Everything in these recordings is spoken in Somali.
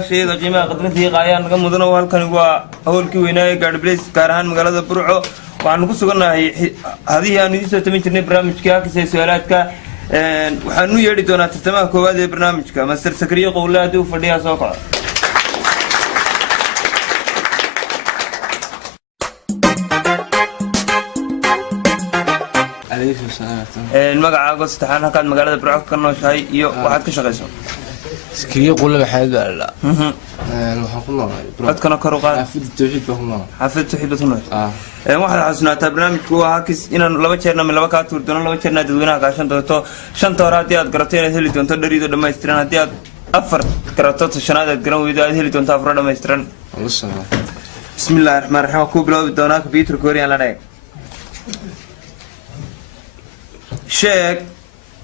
شيء قيمة قدرتي قايان كم مدن أول كان هو أول كويناي قاربليس كارهان مقالة برعو وعن قصة هذه أنا جالسة تمشي برنامج كي سؤالات كا وحنو يريد أن تتمه كوادي برنامج كا مستر سكرية قولاته وفرديها سوقع عليك السلام. المقعد قصة حنا كان مقالة برعو كنا شيء يو واحد كشغيسون سكرية قول بحاجة لا. الحكومة. قد كنا كروقات. حفظ التوحيد بهنا. حفظ التوحيد بهنا. واحد حسنا برنامج هو هاكس إن لو بتشرنا من لبكات وردنا لو بتشرنا تدوينها عشان تو شن توراتيات قرتين هذي اللي تنتظر دريدو لما يسترن هاتيات أفر قرطات الشنادة قرنوا ويدا هذي اللي تنتظر أفراد لما يسترن. بسم الله الرحمن الرحيم كوبلو بدوناك بيتر كوريان لنا.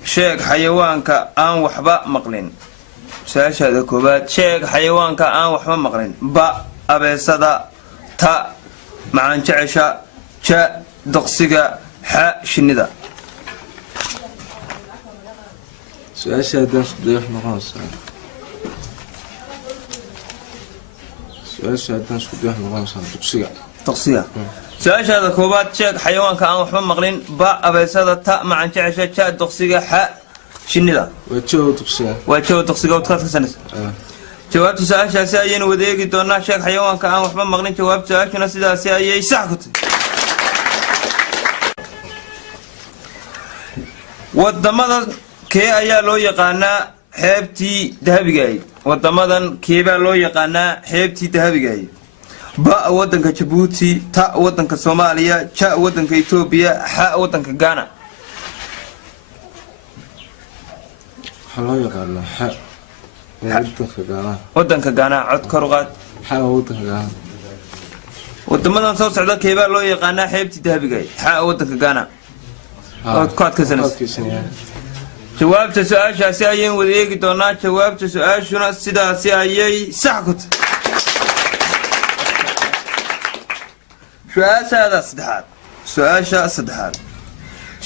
شيك حيوانك أن وحبا مقلين. سأش هذا كوبات شيك حيوانك أن وحبا مقلين. با أبي صدا تا معن تعشى شا دقسقة ح شندا. سأش هذا صديق نقاص. سأش هذا صديق نقاص دقسقة. سأش هذا كوبات شيك حيوانك أن وحبا مقلين. با أبي صدا تا معن تعشى شا دقسقة ح شندا. وجهه تقصيقه وتخاف سنة. جواب سؤال سأيين وديك دونا شيك حيوان كأن وحبا مغنين جواب سؤال شنا سيدا سأيين ساكت. والضمادن كي أيا لو يقانا حبتي ذهبي جاي. والضمادن كي با لو يقانا حبتي ذهبي جاي. با ودن كجيبوتي تا ودن كصوماليا شا ودن كإثيوبيا حا ودن كغانا. حلو يقال حق ودنك غانا عد كروغات حق ودنك غانا ودمدان سو سocda keeba loo yaqaan xeebti dahabigay xaa wadanka Ghana oo kood ka sanad jawaabta su'aashaasi ayeen wadeegi doonaa jawaabta su'aashuna sidaas ayay sax ku tahay su'aasha saddexaad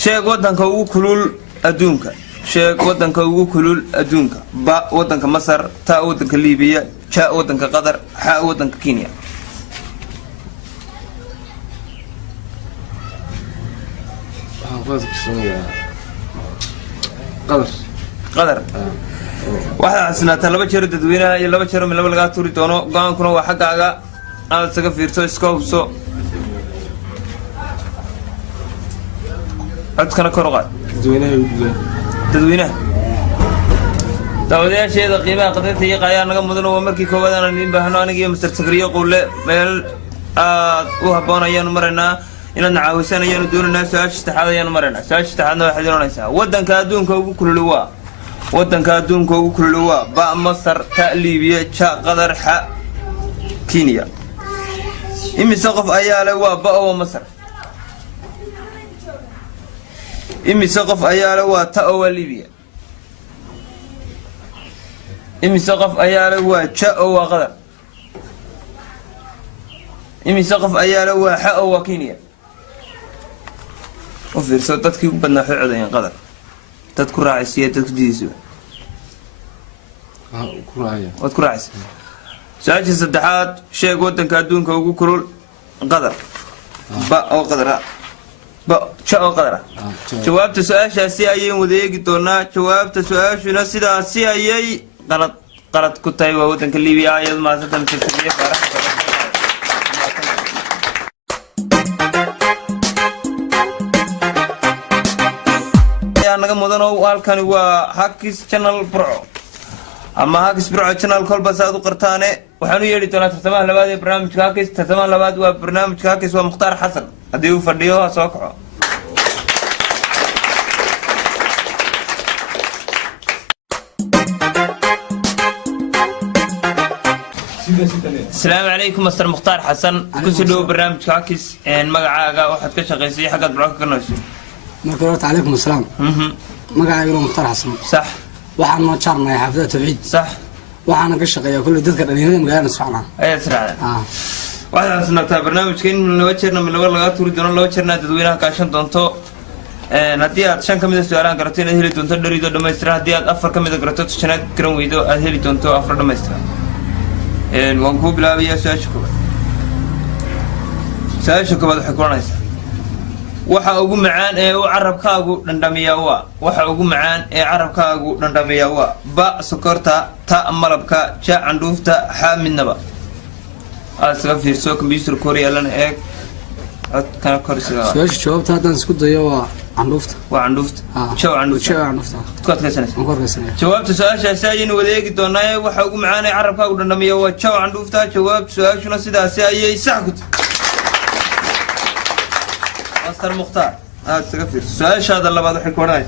sheeg wadanka ugu kulul adduunka sheeg wadanka ugu kulul adduunka ba wadanka Masar ta wadanka Liibiya ja wadanka Qatar ha wadanka Kenya Qatar waxa asnaata laba jeer dadweynaha iyo laba jeer laba laga tuuri doono go'aankuna waa xaqaaga aad saga fiirso iska hubso adkana koroqad dadweynaha dawladyaasheeda qiimaha qadinta iyo qaayaan naga mudan oo markii koowaad aan in baahno aniga Mr. Sakriyo qowle meel aad u haboon ayaan marinaa inaan caawisan ayaan doonanaa su'aasha saddexaad ayaan marinaa su'aasha saddexaadna waxay doonaysaa wadanka adduunka ugu kulul waa ba Masar ta Liibiya ja Qatar ha Kenya imise qof ayaa leh waa ba oo Masar imise qof ayaa leh waa ta oo Liibiya imise qof ayaa leh waa ja oo Qatar imise qof ayaa leh waa ha oo Kenya وفيرسو dadkii u badnaa xocodayeen Qatar dad ku raacaysiya dad ku diiso ku raacaysa su'aasha saddexaad sheeg wadanka adduunka ugu kulul Qatar ba oo Qatar ba ja oo Qatar jawaabta su'aashaasi ayeen wadeegi doonaa jawaabta su'aashuna sidaas ayay qalad ku tahay wadanka Liibiya ayad maasatan tirtiye faraha naga mudan oo halkani waa Hakis Channel Pro ama Hakis Pro Channel kolba saad u qartaane waxaan u yeedhi doonaa tartamaha labaad ee barnaamijka Hakis tartamaha labaad waa barnaamijka Hakis waa Mukhtaar Xasan hadii uu fadhiyo soo kaco السلام عليكم مستر مختار حسن كسدو برنامج Hakis magacaaga waxaad ka shaqeysay xagad barnaamijka ka nooshay مركبات عليكم السلام. مقعد يقولون مختار حسن. صح. وحنا ما شارنا حافظة توحيد. صح. وحنا قشقة كل تذكر اللي هنا مقعدنا سبحانه. أي سرعة. واحد سنة برنامج كين من وجهنا من الأول لغاية تريد أن لو وجهنا تدوينها كاشن دونتو نتيجة عشان كم إذا سؤالان قرأتين هذي دونتو دريدو دمسترا هذي أفر كم إذا قرأتوا تشنات كرم ويدو هذي دونتو أفر دمسترا. وانكو بلابيا سؤال كوباد حكورنيسا waxa ugu macaan ee uu carabkaagu dhandhamiyaa waa waxa ugu macaan ee carabkaagu dhandhamiyaa waa ba sokorta ta malabka ja candhuufta ha midnaba asaga fiirso computer korean eeg cod kana korsiga su'aasha jawaabta haddaan isku dayo waa candhuufta jaw candhuufta jawaabta su'aashaasi ayaynu wadeegi doonaa waxa ugu macaan ee carabkaagu dhandhamiyaa waa jaw candhuufta jawaab su'aashuna sidaasi ayay sax ku tahay مستر مختار تكفير سؤال هذا اللي بعد حكورات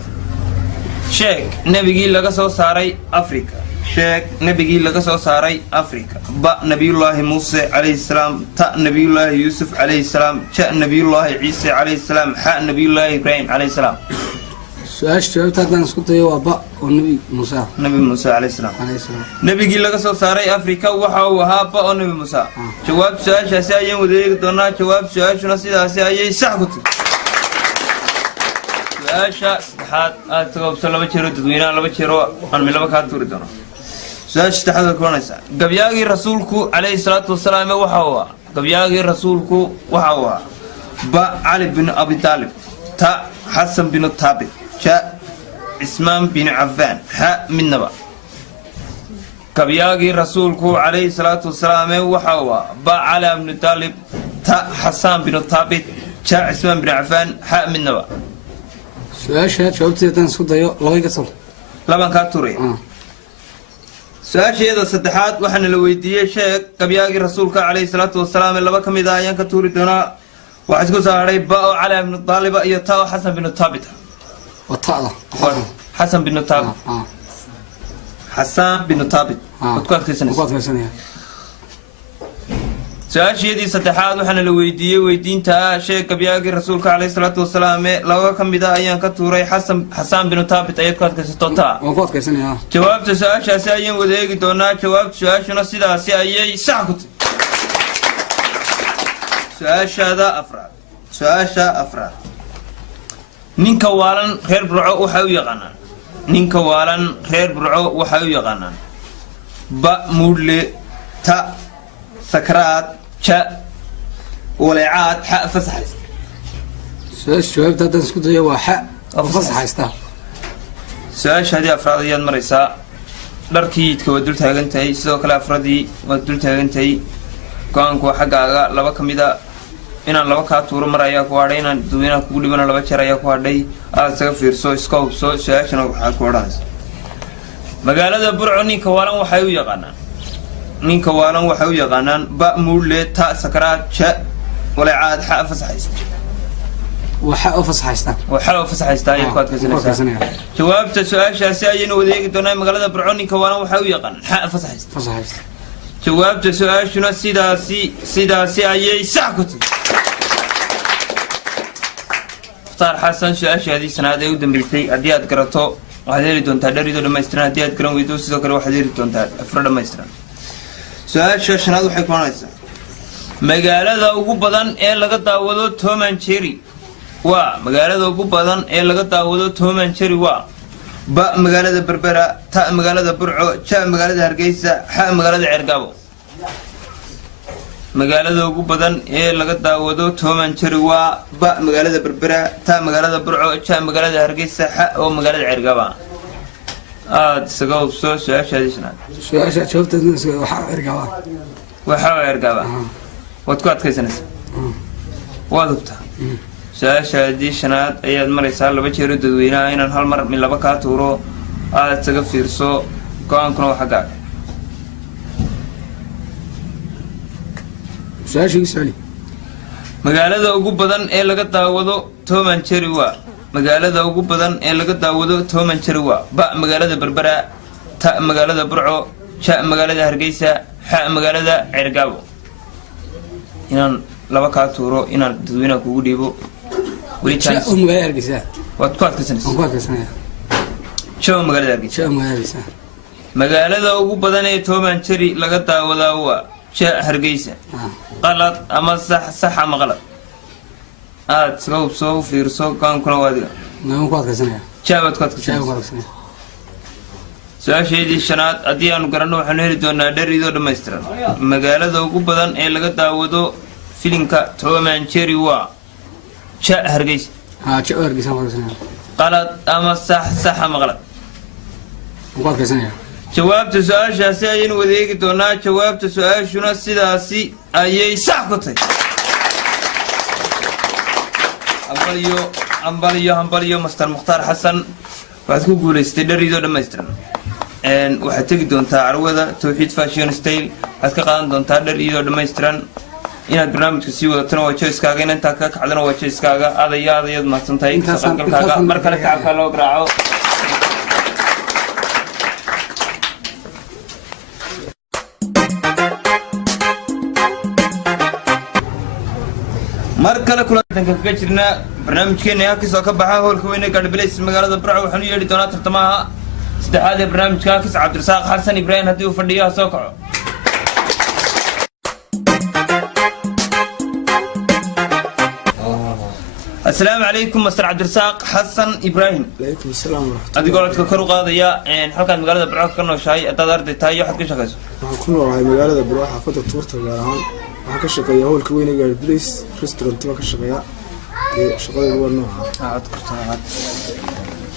شيك نبي لقى سو ساري أفريقيا شيك نبي لقى سو ساري أفريقيا با نبي الله موسى عليه السلام تا نبي الله يوسف عليه السلام شاء نبي الله عيسى عليه السلام حاء نبي الله إبراهيم عليه السلام سؤال جوابت هذا نسكت يوا با ونبي موسى عليه السلام نبي لقى سو ساري أفريقيا وها با ونبي موسى جواب سؤال شاسعي وديك دونا جواب سؤال شنو سيدا سحكت سؤال استحاد تقول لما تشيروا تدوينا لما تشيروا أنا من لما كانت تريدونه سؤال استحاد كرونيسا قبياقي رسولكو عليه الصلاة والسلام وحوا قبياقي رسولكو وحوا با علي بن أبي طالب تا حسن بن ثابت شا عثمان بن عفان ها من نبا قبياقي رسولكو عليه الصلاة والسلام وحوا با علي بن طالب تا حسن بن ثابت شا عثمان بن عفان ها من نبا سؤال جوابتي هذا نسكت يوا لغاية كسر لما كاتوري سؤال شيء هذا صدحات وحنا لو يديه شيء قبياقي رسولك عليه الصلاة والسلام لما كم إذا ين كاتوري دونا واحد يقول زاري باء على ابن الطالب يتاو حسن بن ثابت وطاء حسن بن ثابت حسن بن ثابت وتقول كيسنة سؤال شيء دي صدحات وحنا لو ويدين تا شيء قبياقي رسولك عليه الصلاة والسلام لو كم إذا ين كاتوري حسن بن ثابت أيد قد كيسنة وقول كيسنة جواب سؤال شاسعي وديك دونا جواب سؤال شنو سيدا سيأيي ساكت سؤال هذا أفراد نينك والن خير برعو وحاو يغنان نينك والن خير برعو وحاو يغنان با مولي تا سكرات شا ولعات حق فسح سؤال جوابت هذا نسكت يوا حق فسح يستا سؤال هذه أفرادية مريسا داركي تكودل تاغنتاي sidoo kale afradii ma dul taagantay go'aanku xaqaaga laba kamida inaan laba ka tuuro mar ayaa ku hadhay inaan duwina ku dhibana laba jeer ayaa ku hadhay aad saga fiirso iska hubso su'aashana waxa ku odhanaysa magaalada Burco ninka waalan waxay u yaqaanaan ba muule ta sakaraat cha walacaad xa fasaxaysta وحق فسحيستا يكاد كسنة جواب سؤال شاسع ينوديك دونا مقالة برعوني كوانا وحاو يقان حق فسحيستا جواب سؤال شنو سيداسي أي ساكت اختار حسن سؤال هذه السنة هذا يودن بيتي أديات قرأتو وحديري دون تادري دون ما يستران أديات قرأ ويدو سيدوكر وحديري دون تاد أفراد ما يستران سؤال شنو هذا حيكون يسا مقالة ugu badan ee laga daawado Tom and Jerry waa magaalada ugu badan ee laga daawado Tom and Jerry waa ba magaalada Berbera ta magaalada Burco ja magaalada Hargeysa ha magaalada Cergabo magaalada ugu badan ee laga daawado Tom and Jerry waa ba magaalada Berbera ta magaalada Burco ja magaalada Hargeysa ha oo magaalada Cergabo سقوط سؤال شاديسنا شفت وحاول يرجع وتقعد كيسنس واضبطها سؤال شاديسنا أياد مرة صار لبتش يرد دوينا إن هالمرة من لبكات ورو تقفير سو كان كنوا حقاق سؤال شو يسألي magaalada ugu badan ee laga daawado Tom and Jerry waa magaalada ugu badan ee laga daawado Tom and Jerry waa ba magaalada Berbera ta magaalada Burco ja magaalada Hargeysa ha magaalada Cergabo inaan laba ka tuuro inaan dadweynaha kugu dhiibo wali chance magaalada Hargeysa waad ku adkaysanaysaa magaalada Hargeysa magaalada ugu badan ee Tom and Jerry laga daawado waa شاء هرجيسة غلط أما صح أما غلط سوف صوف في رسوب كان كنا وادي نعم قاد كسنة شاء وتقاد كسنة su-aasheedii shanaad haddii aanu garanno waxaanu heli doonaa dheriidoo dhammaystiran magaalada ugu badan ee laga daawado filimka Tom and Jerry waa ja Hargeysa qalad ama sax ama qalad jawaabta su-aashaasi ayaynu wadeegi doonaa jawaabta su-aashuna sidaasi ayay sax ku tahay hambalyo Master Mukhtaar Xasan waxaad ku guulaystay dheriidoo dhammaystiran waxaad tegi doontaa carwada Tawxiid Fashion Style waxaad ka qaadan doontaa dheriidoo dhammaystiran inaad barnaamijka sii wadatana waa choice-kaaga inta ka kacdana waa choice-kaaga aadayaad mahadsantahay qalgalkaaga mar kale tacabka loo garaaco mar kale kulantanka kaga jirnaa barnaamijkeena halkiis oo ka baxa hoolka weyne Gaadhibilays magaalada Burco waxaanu yeedhi doonaa tartamaha saddexaad ee barnaamijka halkiis Cabdirasaaq Xasan Ibrahim haddii uu fadhiyo soo kaco السلام عليكم مستر عبد الرزاق حسن ابراهيم. عليكم السلام ورحمه الله. ادي قولت كرو قاديا halkan magaalada Burco ka nooshahay adaad arday tahay waxaad ka shaqeyso. waxaan ku noolahay magaalada Burco xaafadda Tuurta gaar ahaan waxaan ka shaqeeyaa howlka weyn ee Gaadhibilays restaurant ka shaqeeyaa shaqadaydu waa nooca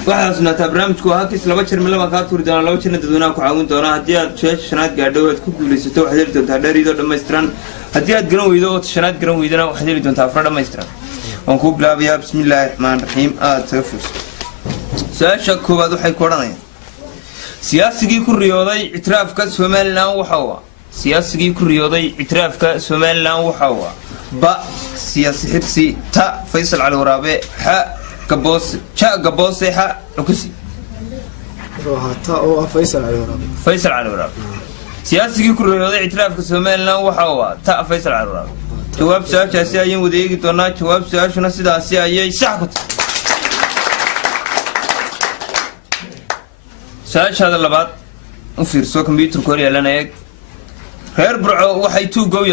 waxaan sunataa barnaamijku waa halkiis laba jeer laba ka tuuri doona laba jeer dadweynaha ku caawin doona haddii aad shanaad gaadho aad ku guulaysato waxaad heli doontaa dheriidoo dhammaystiran haddii aad garan weydo oo shanaad garan weydana waxaad heli doontaa afar dhammaystiran waan ku bilaabayaa bismillaahi raxmaani raxiim aad tagafus su-aasha koowaad waxay ku odhanayaan siyaasigii ku riyooday ictiraafka Somaliland waxa uu siyaasigii ku riyooday ictiraafka Somaliland waxa uu ba siyaasi xirsi ta Faysal Cali Waraabe ha gaboose ha ukusi ta oo Faysal Cali Waraabe siyaasigii ku riyooday ictiraafka Somaliland waxa uu ta Faysal Cali Waraabe jawaab su-aashaasi ayaan wadeegi doonaa jawaab su-aashuna sidaasi ayay sax ku tahay su-aashaada labaad u fiirso kombiyuutarka hor yaalana eeg reer Burco waxay tuugow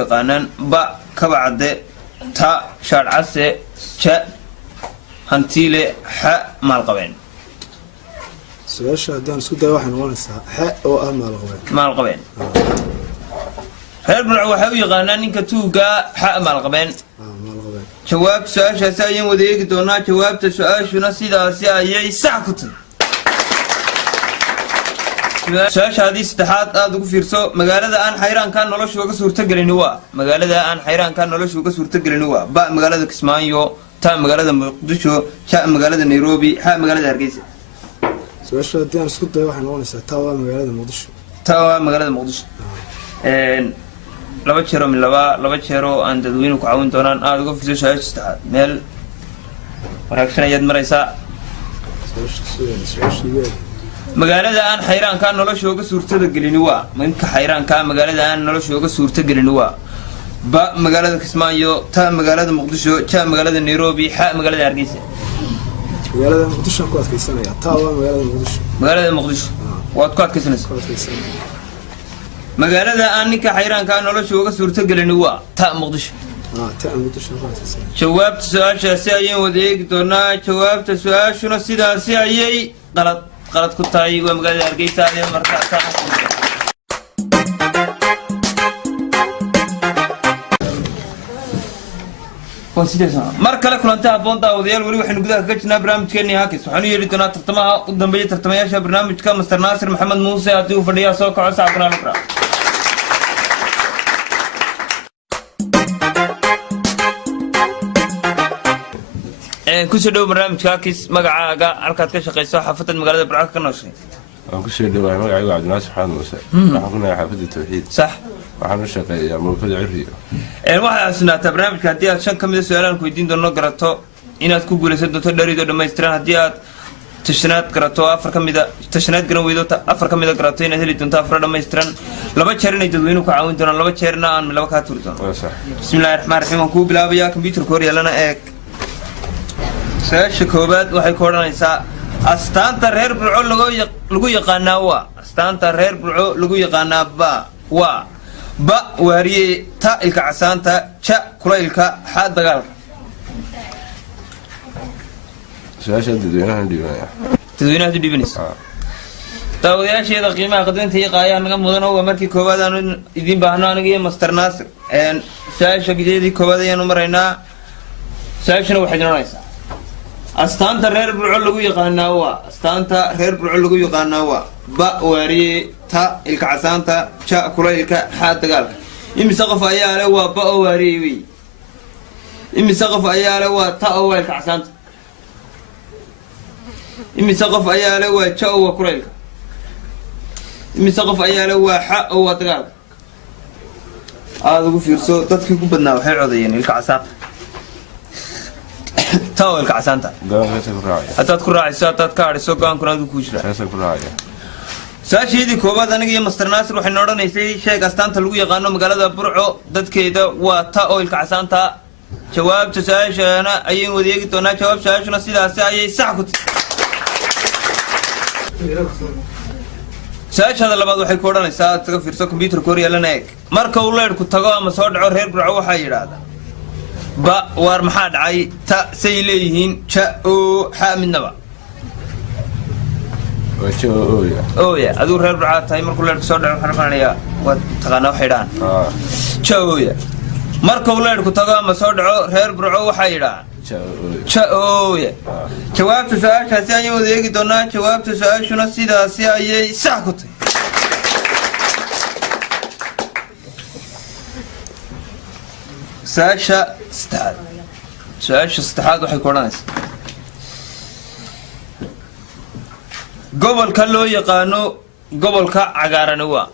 yaqaanaan ba kabacde ta shaadcase ja hantiile ha maalqabeen su-aasha haddaan isku dayo waxay noqonaysaa ha oo ah maalqabeen reer Burco waxay u yaqaanaan ninka tuuga ha maalqabeen jawaab su-aashaasi ayaan wadeegi doonaa jawaabta su-aashuna sidaasi ayay sax ku tahay su-aashaadii saddexaad aad ugu fiirso magaalada aan xayraanka noloshu uga suurtagelin waa ba magaalada Kismaayo ta magaalada Muqdisho ja magaalada Nairobi ha magaalada Hargeysa su-aasha haddii aan isku dayo waxay noqonaysaa ta waa magaalada Muqdisho laba jeero aan dadweynuhu ku caawin doonaan aad uga fiirso su-aasha saddexaad meel wanaagsan ayaad maraysaa magaalada aan xayraanka nolosha uga suurtagelin waa minka xayraanka magaalada aan nolosha uga suurtagelin waa ba magaalada Kismaayo ta magaalada Muqdisho ja magaalada Nairobi ha magaalada Hargeysa magaalada Muqdisho ku adkaysanaya ta waa magaalada Muqdisho waad ku adkaysanaysaa magaalada aan ninka xayraanka nolosha uga suurtagelin waa ta Muqdisho jawaabta su-aashaasi ayaan wadeegi doonaa jawaabta su-aashuna sidaasi ayay qalad ku tahay waa magaalada Hargeysa ee markaa mar kale kulanta aboon daawadayaal wali waxaynu gudaha kaga jirnaa barnaamijkeennii halkiis waxaanu yeedhi doonaa tartamaha u dambeeya tartamayaasha barnaamijka Master Naasir Maxamed Muuse haddii uu fadhiyaa soo kaco saacadana lukra kusoo dhow barnaamijka halkiis magacaaga halkaad ka shaqeyso xaafadda magaalada Burco ka nooshay waan ku soo dhawahay magacaygu Cabdinaasir Maxamed Muuse waxaan ku nahay xaafadda Tawxiid sax waxaan u shaqeeyaa moofada Cirriyo waxaad sunaata barnaamijka haddii aad 5 kamid ah su'aalahan ku weydiin doono garato inaad ku guulaysan doonto dheriidoo dhammaystiran haddii aad tashanaad garato 4 kamid ah tashanaad garan weydo 4 kamid ah garato inaad heli doonto 4 dhammaystiran laba jeer inay dadweynuhu ku caawin doonaan laba jeerna aan laba ka tuuri doono bismillaahir rahmaanir rahiim waan ku bilaabayaa kombiyuutarka hor yaalana eeg su-aasha koowaad waxay ku odhanaysaa astaanta reer Burco lagu yaqaanaa waa astaanta reer Burco lagu yaqaanaa waa ba waariye ta ilka casaanta ja kulaylka ha dagaalka su-aasha dadweynaha dhiibaya dadweynaha u dhibanaysa daawadayaasheeda qiimaha qadinta iyo qaayaan naga mudan oo markii koowaad aan idin baahno aniga iyo Master Naasir su'aasha gideedii koowaad ayaan maraynaa su'aashana waxay noqonaysaa astaanta reer Burco lagu yaqaanaa waa astaanta reer Burco lagu yaqaanaa waa ba waariye ta ilka casaanta ja kulaylka xa dagaalka imise qof ayaa leh waa ba waariye wi imise qof ayaa leh waa ta ilka casaanta imise qof ayaa leh waa ja kulaylka imise qof ayaa leh waa xa dagaalka aad ugu fiirso dadkii ku badnaa waxay codayeen ilka casaanta تاول كعسانتا هتاد كراعي ساتاد كاري سو كان كنا دو كوجرا ساشيدي كوباد aniga iyo Master Naasir waxay noodanaysay sheeg astaanta lagu yaqaano magaalada Burco dadkeeda waa taawil kacsaanta jawaabta su'aashana ayay wadeegi doonaa jawaab su'aashuna sidaas ayay sax ku tahay su'aashada labaad waxay ku oranaysaa taga fiirso computer kooriyalana eeg marka uu leerku tago ama soo dhaco reer Burco waxa yiraahdaa ba war maxaa dhacay ta say leeyihiin ja oo ha midnaba ya adu reer Burco tahay markuu leerku soo dhaco xarfaanaya wad taqaana xidhaan ja ya marka uu leerku tago ama soo dhaco reer Burco waxa yiraahdaan ja ya jawaabta su'aashaasi ayay wadeegi doonaa jawaabta su'aashuna sidaas ayay sax ku tahay ساشا استعاد ساشا استعاد waxay ku oranaysaa gobolka loo yaqaano gobolka cagaaran waa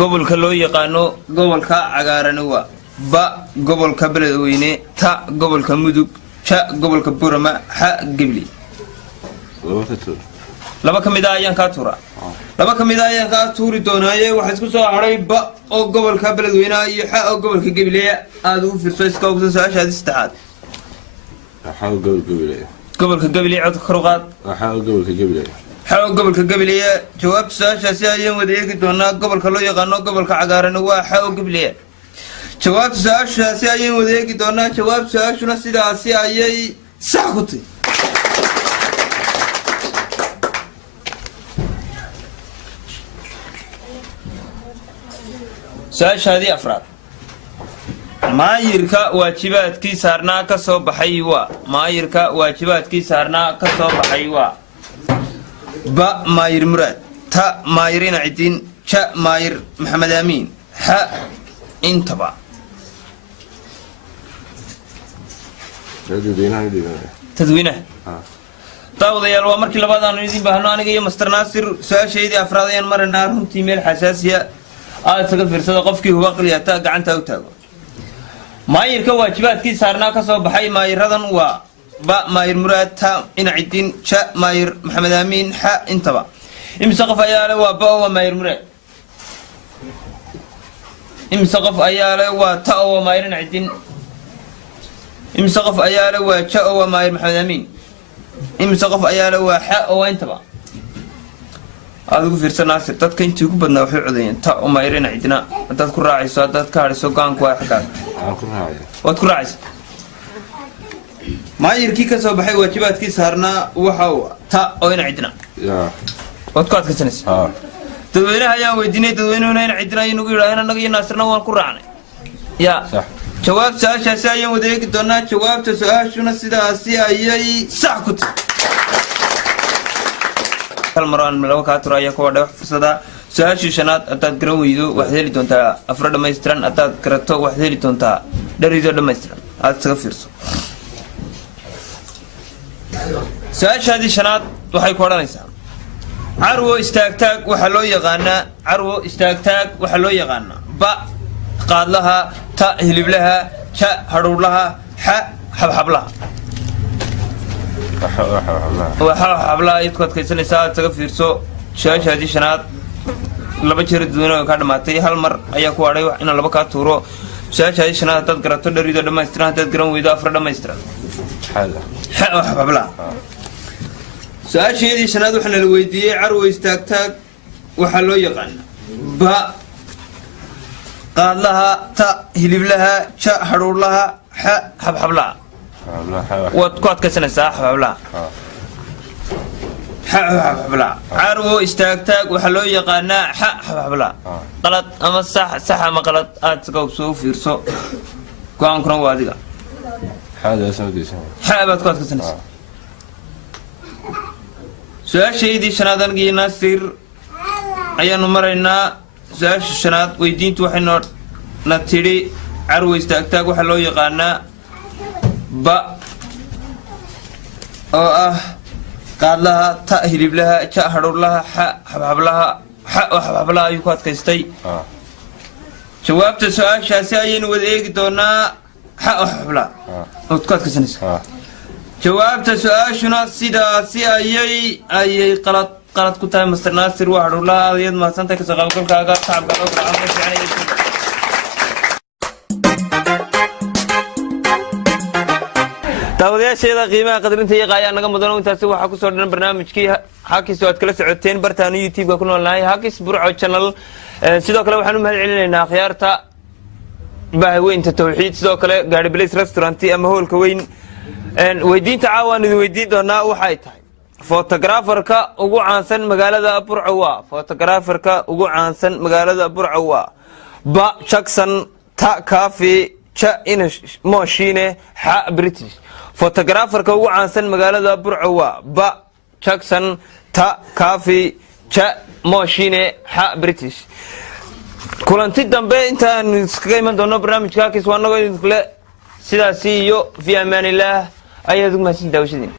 gobolka loo yaqaano gobolka cagaaran waa ba gobolka Beledweyne ta gobolka Mudug ja gobolka Burama ha Gibli laba kamid ah ayaan ka tuura laba kamid ah ayaan ka tuuri doonaaye waxa isku soo haray ba oo gobolka Beledweyne iyo xa oo gobolka Gibli aad ugu fiirso iska ugu su'aashaad istaad waxa gobolka Gibli cod kruqad waxa gobolka Gibli xa oo gobolka Gibli jawaab su'aashaasi ayaan wadeegi doonaa gobolka loo yaqaano gobolka cagaaran waa xa oo Gibli jawaab su'aashaasi ayaan wadeegi doonaa jawaab su'aashuna sidaas ayay sax ku tahay su'aashadii afraad maayirka waajibaadkii saarnaa ka soo baxay waa maayirka waajibaadkii saarnaa ka soo baxay waa ba maayir muraad ta maayirina cidin ja maayir maxamed amiin ha intaba tadwiinaha daawadayaal waa markii labaad aan idin baahno aniga iyo Master Naasir su'aashaydii afraad ayaan marinaa runtii meel xasaasiya aad taga fiirsada qofkii huba qliyata gacanta u taago maayirka waajibaadkii saarnaa ka soo baxay maayiradan waa ba maayir muraad ta ina cidin ja maayir maxamed amiin ha intaba imisa qof ayaa leh waa ba oo maayir muraad imisa qof ayaa leh waa ta oo maayir ina cidin imisa qof ayaa leh waa ja oo maayir maxamed amiin imisa qof ayaa leh waa ha oo intaba aad ugu fiirsan Naasir dadka intii ugu badnaa waxay codayeen ta oo maayirina cidina dad ku raacayso dad ka hariso gaanku waa xaqaad aan ku raacay wad ku raacayso maayirkii ka soo baxay waajibaadkii saarnaa waxa ta oo ina cidina wad ku adkaysanaysaa dadweynaha ayaan weydiinay dadweynuhuna ina cidina inagu yiraahdeen anaga iyo Naasirna waan ku raacnay ya jawaab su'aashaasi ayaan wadeegi doonaa jawaabta su'aashuna sidaas ayay sax ku tahay المران من الوقت ترى يكون ده فرصة سؤال شنات أتاد كرويدو وحدي تونتا أفراد مايستران أتاد كرتو وحدي تونتا دريدو دمايستران أتسافر سؤال شادي شنات وحي كورا نسام عرو استاكتاك وحلو يغانا عرو استاكتاك وحلو يغانا با قاد لها تا هلب لها شا هرور لها حا حبحب لها وحبلا يدكوت كيسانيسا taga fiirso shaashadii shanaad laba jeer dadweynaha ka dhamaatay hal mar ayaa ku waday in laba ka tuuro shaashadii shanaad dad garato dharido dhameystiran dad garan weydo afar dhameystiran حبلا shaashadii shanaad waxa la weydiiyay carwo istaagtaag waxa loo yaqaan ba qaad laha ta hilib laha ja haruur laha حبحبلا واد كواد كسنة صح ولا حبلا عارو استاغتاغ waxa loo yaqaanaa xabla qalad ama sax ama qalad aad soo fiirso go'aan kuna waadiga hada sanadkiisa xabad ka sanadkiisa su'aashaydii shanaad anigii Naasir ayaanu maraynaa su'aasha shanaad weydiintu waxay na tiri carwo istaagtaag waxa loo yaqaanaa ba oo ah qaadlaha ta hiliblaha ja hadhowlaha xablaha ayuu ku adkaystay jawaabta su'aashaasi ayaynu wada eegi doonaa xablaha oo ku adkaysanaysa jawaabta su'aashuna sidaasi ayay qalad ku tahay Master Naasir waa hadhowlaha aad mahadsantahay ka soo qaybgalkaaga shacabka loo gacmo fiican daawadayaasheeda qiimaha qadarinta iyo qaaya naga mudan intaasi waxa ku soo dhan barnaamijkii Hakis oo aad kala socoteen bartaan YouTube-ka ku noolnahay Hakis Burco channel sidoo kale waxaan u mahad celinaynaa khiyaarta baahaweynta tawxiid sidoo kale Gaari Place Restaurant ama hoolka weyn weydiinta caawaan idin weydiin doonaa waxay tahay photographer-ka ugu caansan magaalada Burco waa photographer-ka ugu caansan magaalada Burco waa ba Jackson ta Cafe cha inish machine ha British photographer-ka ugu caansan magaalada Burco waa ba Jackson ta Cafe cha machine ha British kulanti dambe intaan iskaga iman doono barnaamijka Hakis waa naga idin kale sidaas iyo fi amaanillah ayaad ugu mahadsan daawashadiin